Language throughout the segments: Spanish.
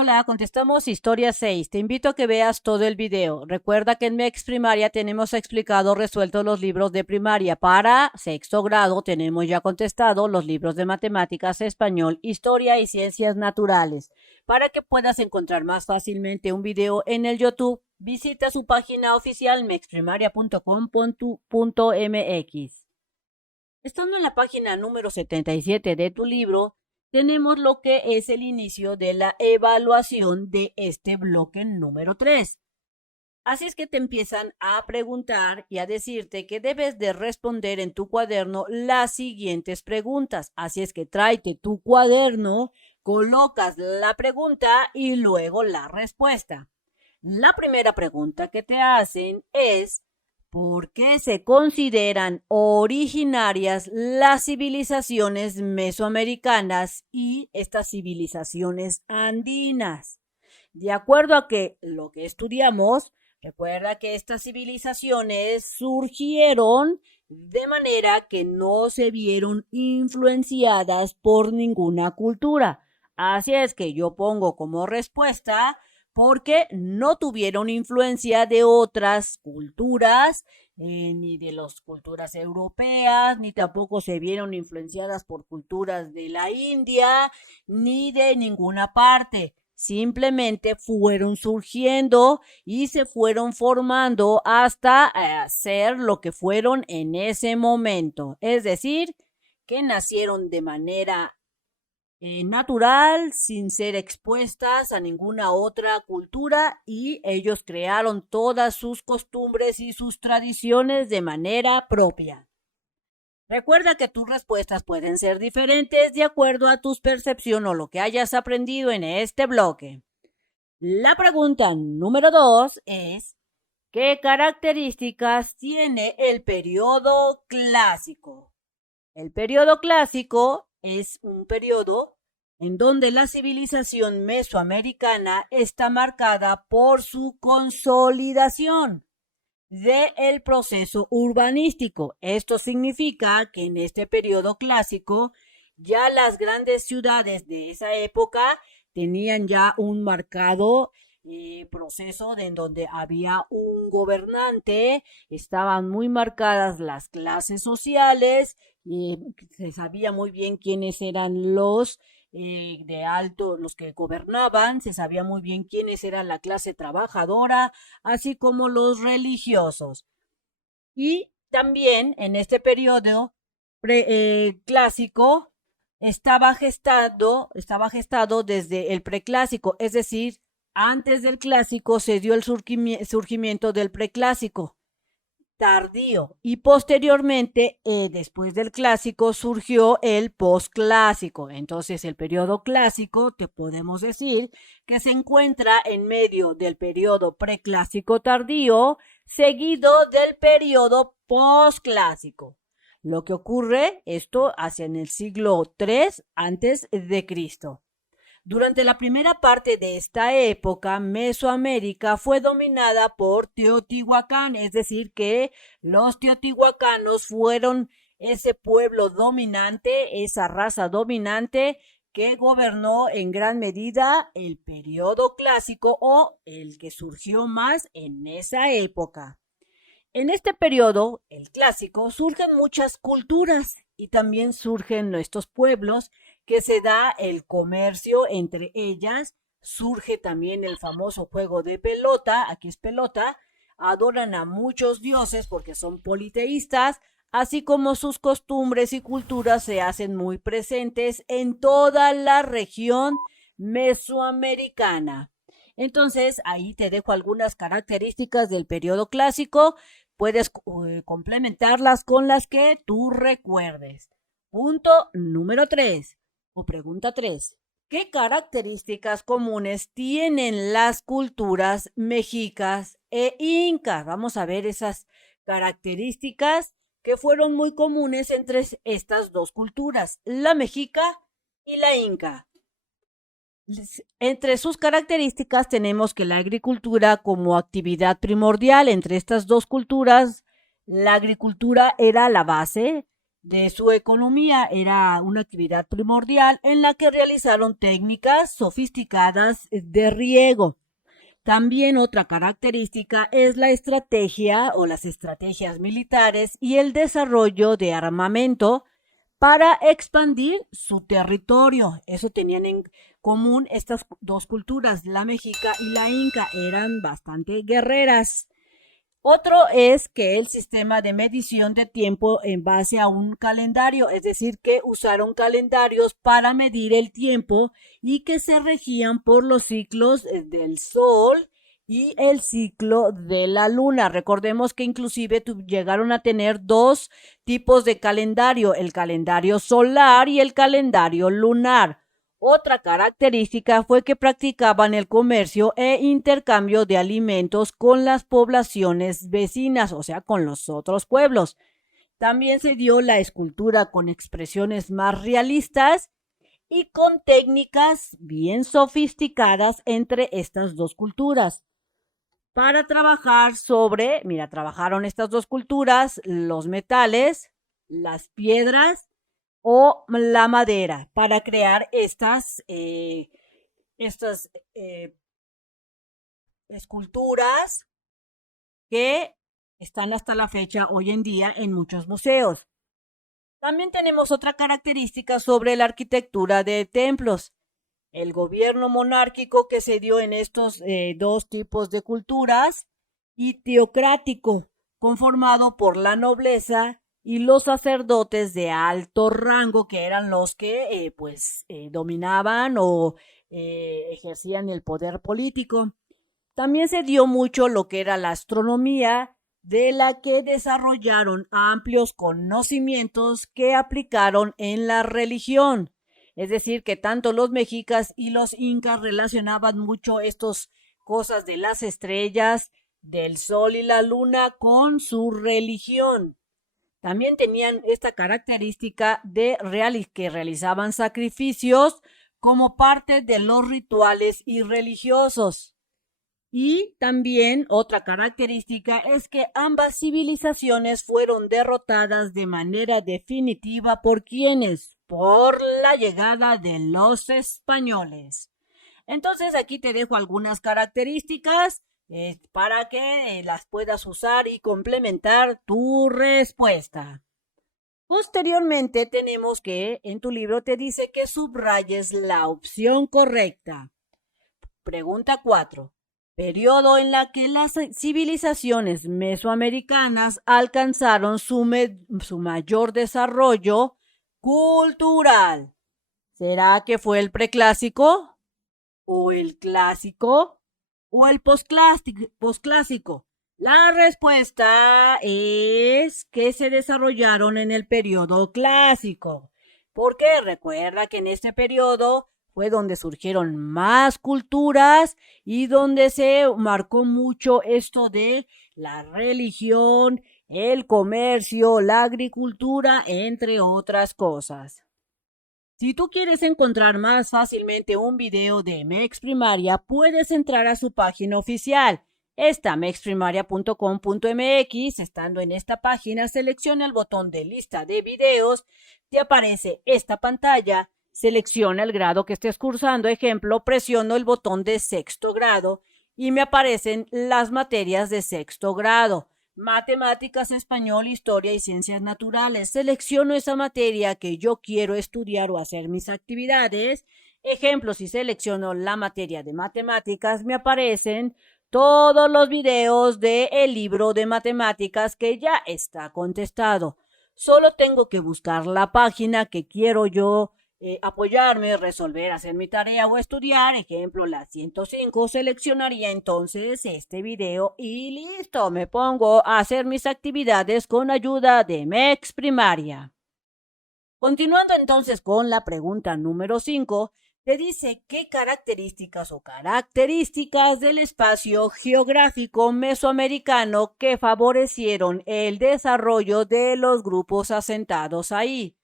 Hola, contestamos historia 6. Te invito a que veas todo el video. Recuerda que en MEX Primaria tenemos explicado, resuelto los libros de primaria. Para sexto grado tenemos ya contestado los libros de matemáticas, español, historia y ciencias naturales. Para que puedas encontrar más fácilmente un video en el YouTube, visita su página oficial mexprimaria.com.mx. Estando en la página número 77 de tu libro, tenemos lo que es el inicio de la evaluación de este bloque número 3. Así es que te empiezan a preguntar y a decirte que debes de responder en tu cuaderno las siguientes preguntas. Así es que tráete tu cuaderno, colocas la pregunta y luego la respuesta. La primera pregunta que te hacen es: ¿por qué se consideran originarias las civilizaciones mesoamericanas y estas civilizaciones andinas? De acuerdo a que lo que estudiamos, recuerda que estas civilizaciones surgieron de manera que no se vieron influenciadas por ninguna cultura. Así es que yo pongo como respuesta porque no tuvieron influencia de otras culturas, ni de las culturas europeas, ni tampoco se vieron influenciadas por culturas de la India, ni de ninguna parte. Simplemente fueron surgiendo y se fueron formando hasta ser lo que fueron en ese momento. Es decir, que nacieron de manera natural, sin ser expuestas a ninguna otra cultura, y ellos crearon todas sus costumbres y sus tradiciones de manera propia. Recuerda que tus respuestas pueden ser diferentes de acuerdo a tu percepción o lo que hayas aprendido en este bloque. La pregunta número 2 es: ¿qué características tiene el periodo clásico? El periodo clásico es un periodo en donde la civilización mesoamericana está marcada por su consolidación del proceso urbanístico. Esto significa que en este periodo clásico ya las grandes ciudades de esa época tenían ya un marcado proceso en donde había un gobernante, estaban muy marcadas las clases sociales, se sabía muy bien quiénes eran los de alto, los que gobernaban, se sabía muy bien quiénes eran la clase trabajadora, así como los religiosos. Y también en este periodo clásico estaba gestado desde el preclásico, es decir, antes del clásico se dio el surgimiento del preclásico tardío, y posteriormente, después del clásico, surgió el posclásico. Entonces, el periodo clásico, te podemos decir que se encuentra en medio del periodo preclásico tardío, seguido del periodo posclásico. Lo que ocurre esto hacia en el siglo III antes de Cristo. Durante la primera parte de esta época, Mesoamérica fue dominada por Teotihuacán, es decir, que los teotihuacanos fueron ese pueblo dominante, esa raza dominante que gobernó en gran medida el periodo clásico, o el que surgió más en esa época. En este periodo, el clásico, surgen muchas culturas y también surgen estos pueblos que se da el comercio entre ellas, surge también el famoso juego de pelota, aquí es pelota, adoran a muchos dioses porque son politeístas, así como sus costumbres y culturas se hacen muy presentes en toda la región mesoamericana. Entonces, ahí te dejo algunas características del periodo clásico. Puedes complementarlas con las que tú recuerdes. Punto número 3 o pregunta 3. ¿Qué características comunes tienen las culturas mexicas e incas? Vamos a ver esas características que fueron muy comunes entre estas dos culturas, la mexica y la inca. Entre sus características tenemos que la agricultura como actividad primordial entre estas dos culturas, la agricultura era la base, de su economía. Era una actividad primordial en la que realizaron técnicas sofisticadas de riego. También otra característica es la estrategia o las estrategias militares y el desarrollo de armamento para expandir su territorio. Eso tenían en común estas dos culturas, la mexica y la inca, eran bastante guerreras. Otro es que el sistema de medición de tiempo en base a un calendario, es decir, que usaron calendarios para medir el tiempo y que se regían por los ciclos del sol y el ciclo de la luna. Recordemos que inclusive llegaron a tener dos tipos de calendario, el calendario solar y el calendario lunar. Otra característica fue que practicaban el comercio e intercambio de alimentos con las poblaciones vecinas, o sea, con los otros pueblos. También se dio la escultura con expresiones más realistas y con técnicas bien sofisticadas entre estas dos culturas. Para trabajar trabajaron estas dos culturas, los metales, las piedras o la madera para crear estas esculturas que están hasta la fecha hoy en día en muchos museos. También tenemos otra característica sobre la arquitectura de templos. El gobierno monárquico que se dio en estos dos tipos de culturas y teocrático, conformado por la nobleza y los sacerdotes de alto rango, que eran los que dominaban o ejercían el poder político. También se dio mucho lo que era la astronomía, de la que desarrollaron amplios conocimientos que aplicaron en la religión. Es decir, que tanto los mexicas y los incas relacionaban mucho estas cosas de las estrellas, del sol y la luna con su religión. También tenían esta característica de que realizaban sacrificios como parte de los rituales irreligiosos. Y también otra característica es que ambas civilizaciones fueron derrotadas de manera definitiva por quienes, por la llegada de los españoles. Entonces aquí te dejo algunas características para que las puedas usar y complementar tu respuesta. Posteriormente tenemos que en tu libro te dice que subrayes la opción correcta. Pregunta 4. Periodo en la que las civilizaciones mesoamericanas alcanzaron su mayor desarrollo cultural. ¿Será que fue el preclásico? ¿O el clásico? ¿O el posclásico? La respuesta es que se desarrollaron en el periodo clásico. Porque recuerda que en este periodo fue donde surgieron más culturas y donde se marcó mucho esto de la religión, el comercio, la agricultura, entre otras cosas. Si tú quieres encontrar más fácilmente un video de MEX Primaria, puedes entrar a su página oficial. Está mexprimaria.com.mx. Estando en esta página, selecciona el botón de lista de videos, te aparece esta pantalla. Selecciona el grado que estés cursando, ejemplo, presiono el botón de sexto grado y me aparecen las materias de sexto grado. Matemáticas, español, historia y ciencias naturales. Selecciono esa materia que yo quiero estudiar o hacer mis actividades. Ejemplo, si selecciono la materia de matemáticas, me aparecen todos los videos del libro de matemáticas que ya está contestado. Solo tengo que buscar la página que quiero yo apoyarme, resolver, hacer mi tarea o estudiar. Ejemplo, la 105, seleccionaría entonces este video y listo, me pongo a hacer mis actividades con ayuda de MEX Primaria. Continuando entonces con la pregunta número 5, te dice qué características del espacio geográfico mesoamericano que favorecieron el desarrollo de los grupos asentados ahí.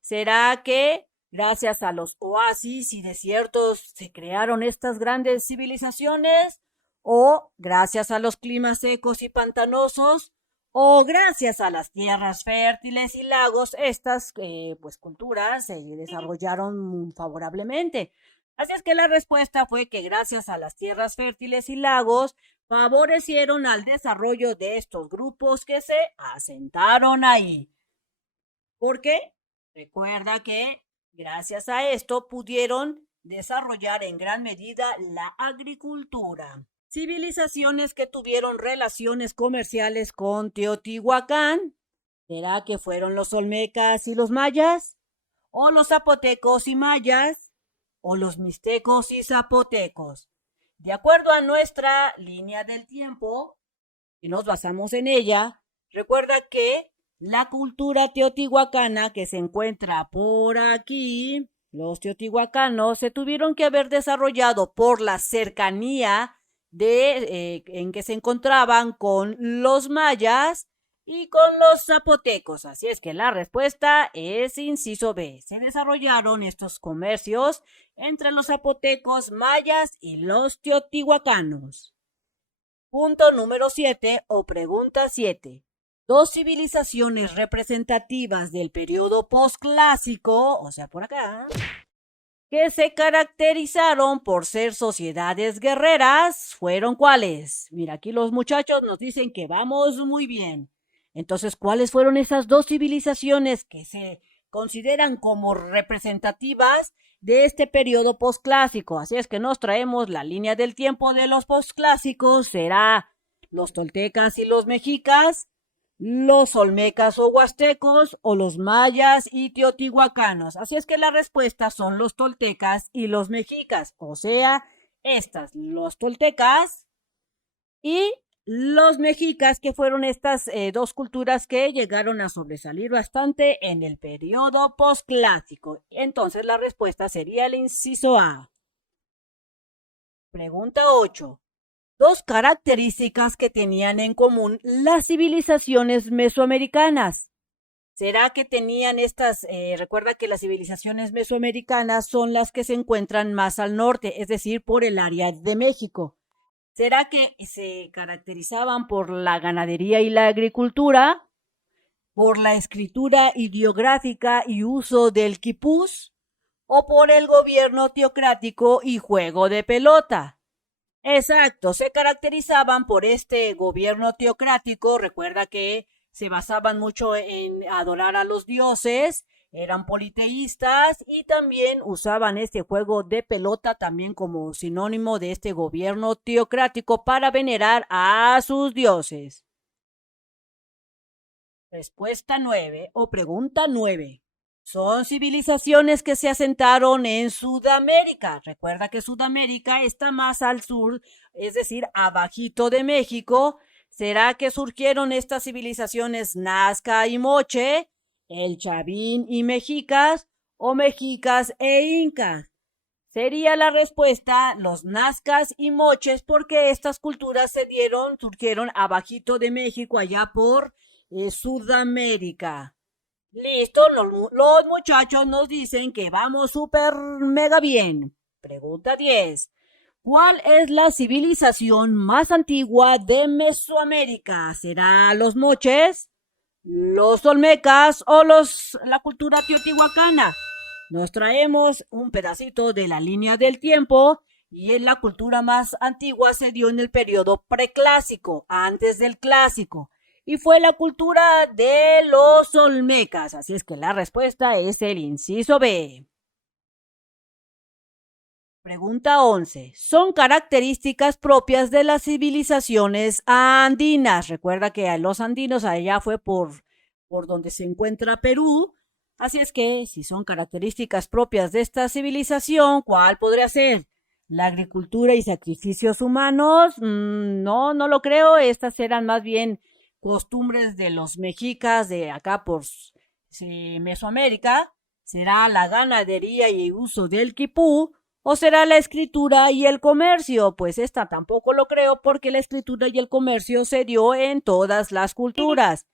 ¿Será que gracias a los oasis y desiertos se crearon estas grandes civilizaciones? ¿O gracias a los climas secos y pantanosos? o gracias a las tierras fértiles y lagos, estas pues culturas se desarrollaron favorablemente. Así es que la respuesta fue que gracias a las tierras fértiles y lagos favorecieron al desarrollo de estos grupos que se asentaron ahí. ¿Por qué? Recuerda que gracias a esto pudieron desarrollar en gran medida la agricultura. Civilizaciones que tuvieron relaciones comerciales con Teotihuacán. ¿Será que fueron los olmecas y los mayas? ¿O los zapotecos y mayas? ¿O los mixtecos y zapotecos? De acuerdo a nuestra línea del tiempo, y nos basamos en ella, recuerda que la cultura teotihuacana que se encuentra por aquí, los teotihuacanos se tuvieron que haber desarrollado por la cercanía en que se encontraban con los mayas y con los zapotecos. Así es que la respuesta es inciso B. Se desarrollaron estos comercios entre los zapotecos, mayas y los teotihuacanos. Punto número 7 o pregunta 7. Dos civilizaciones representativas del periodo posclásico, o sea, por acá, que se caracterizaron por ser sociedades guerreras, ¿fueron cuáles? Mira, aquí los muchachos nos dicen que vamos muy bien. Entonces, ¿cuáles fueron esas dos civilizaciones que se consideran como representativas de este periodo posclásico? Así es que nos traemos la línea del tiempo de los posclásicos. Será los toltecas y los mexicas, los olmecas o huastecos, o los mayas y teotihuacanos. Así es que la respuesta son los toltecas y los mexicas, o sea, los toltecas y los mexicas, que fueron estas dos culturas que llegaron a sobresalir bastante en el periodo posclásico. Entonces la respuesta sería el inciso A. Pregunta 8. Dos características que tenían en común las civilizaciones mesoamericanas. ¿Será que tenían estas? Recuerda que las civilizaciones mesoamericanas son las que se encuentran más al norte, es decir, por el área de México. ¿Será que se caracterizaban por la ganadería y la agricultura? ¿Por la escritura ideográfica y uso del quipús? ¿O por el gobierno teocrático y juego de pelota? Exacto, se caracterizaban por este gobierno teocrático. Recuerda que se basaban mucho en adorar a los dioses, eran politeístas y también usaban este juego de pelota también como sinónimo de este gobierno teocrático para venerar a sus dioses. Respuesta 9 o pregunta 9. Son civilizaciones que se asentaron en Sudamérica. Recuerda que Sudamérica está más al sur, es decir, abajito de México. ¿Será que surgieron estas civilizaciones Nazca y Moche, el Chavín y Mexicas, o Mexicas e Incas? Sería la respuesta los Nazcas y Moches, porque estas culturas surgieron abajito de México, allá por Sudamérica. Listo, los muchachos nos dicen que vamos súper mega bien. Pregunta 10. ¿Cuál es la civilización más antigua de Mesoamérica? ¿Será los moches, los olmecas o la cultura teotihuacana? Nos traemos un pedacito de la línea del tiempo y en la cultura más antigua se dio en el periodo preclásico, antes del clásico. Y fue la cultura de los olmecas. Así es que la respuesta es el inciso B. Pregunta 11. Son características propias de las civilizaciones andinas. Recuerda que a los andinos allá fue por donde se encuentra Perú. Así es que si son características propias de esta civilización, ¿cuál podría ser? ¿La agricultura y sacrificios humanos? No lo creo. Estas eran más bien costumbres de los mexicas de acá por Mesoamérica. ¿Será la ganadería y uso del quipú? ¿O será la escritura y el comercio? Pues esta tampoco lo creo, porque la escritura y el comercio se dio en todas las culturas.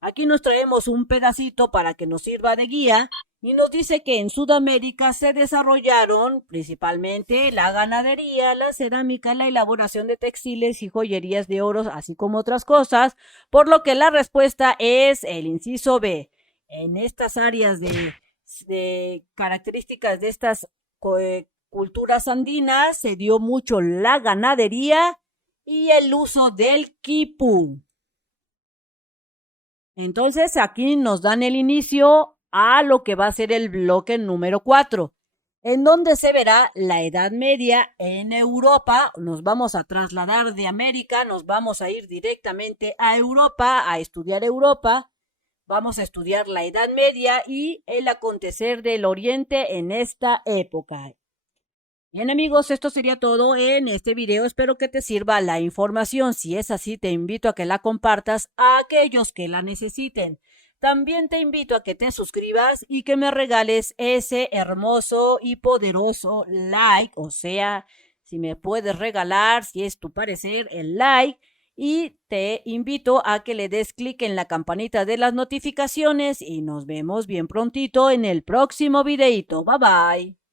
Aquí nos traemos un pedacito para que nos sirva de guía Y nos dice que en Sudamérica se desarrollaron principalmente la ganadería, la cerámica, la elaboración de textiles y joyerías de oro, así como otras cosas, por lo que la respuesta es el inciso B. En estas áreas de características de estas culturas andinas se dio mucho la ganadería y el uso del quipú. Entonces aquí nos dan el inicio a lo que va a ser el bloque número 4, en donde se verá la Edad Media en Europa. Nos vamos a trasladar de América, nos vamos a ir directamente a Europa, a estudiar Europa. Vamos a estudiar la Edad Media y el acontecer del Oriente en esta época. Bien amigos, esto sería todo en este video. Espero que te sirva la información. Si es así, te invito a que la compartas a aquellos que la necesiten. También te invito a que te suscribas y que me regales ese hermoso y poderoso like. O sea, si me puedes regalar, si es tu parecer, el like. Y te invito a que le des clic en la campanita de las notificaciones y nos vemos bien prontito en el próximo videito. Bye bye.